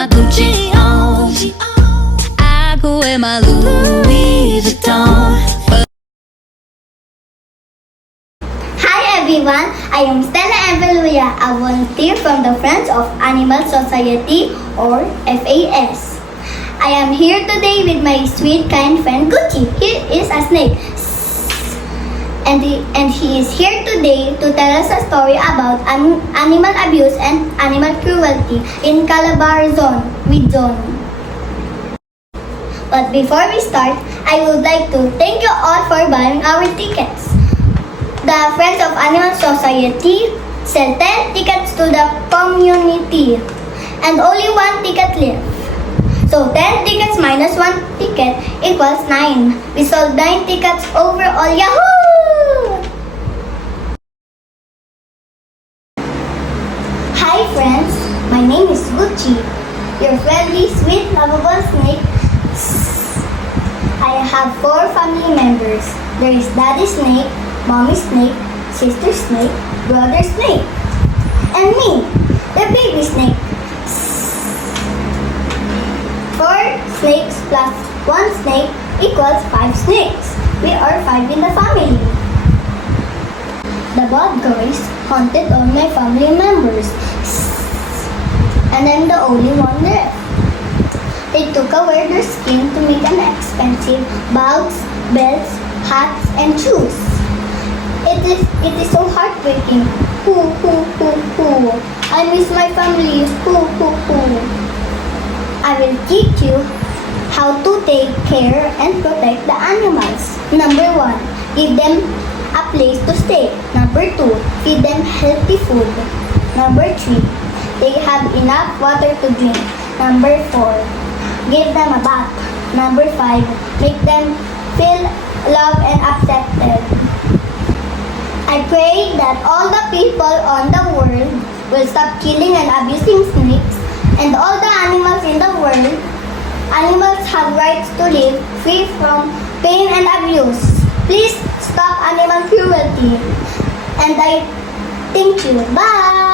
my Gucci on. I could wear my Louis Vuitton. Hi everyone, I am Stella Eveluya, a volunteer from the Friends of Animal Society or FAS. I am here today with my sweet kind friend Gucci. He is a snake. And he is here today to tell us a story about animal abuse and animal cruelty in Calabar Zone with John. But before we start, I would like to thank you all for buying our tickets. The Friends of Animal Society sell 10 tickets to the community and only 1 ticket left. So 10 tickets minus 1 ticket equals 9. We sold 9 tickets overall. Yahoo! Hi friends, my name is Gucci, your friendly, sweet, lovable snake. I have 4 family members. There is Daddy Snake, Mommy Snake, Sister Snake, Brother Snake, and me, the baby snake. 4 snakes plus 1 snake equals 5 snakes. We are 5 in the family. The bad guys haunted all my family members, and I'm the only one left. They took away their skin to make an expensive bags, belts, hats, and shoes. It is so heartbreaking. Hoo. I miss my family. Hoo. I will teach you how to take care and protect the animals. Number 1, give them a place to stay. Number 2, feed them healthy food. Number 3, they have enough water to drink. Number 4, give them a bath. Number 5, make them feel loved and accepted. I pray that all the people on the world will stop killing and abusing snakes, and all the animals in the world. Animals have rights to live free from pain and abuse. Please stop animal cruelty. And I thank you. Bye!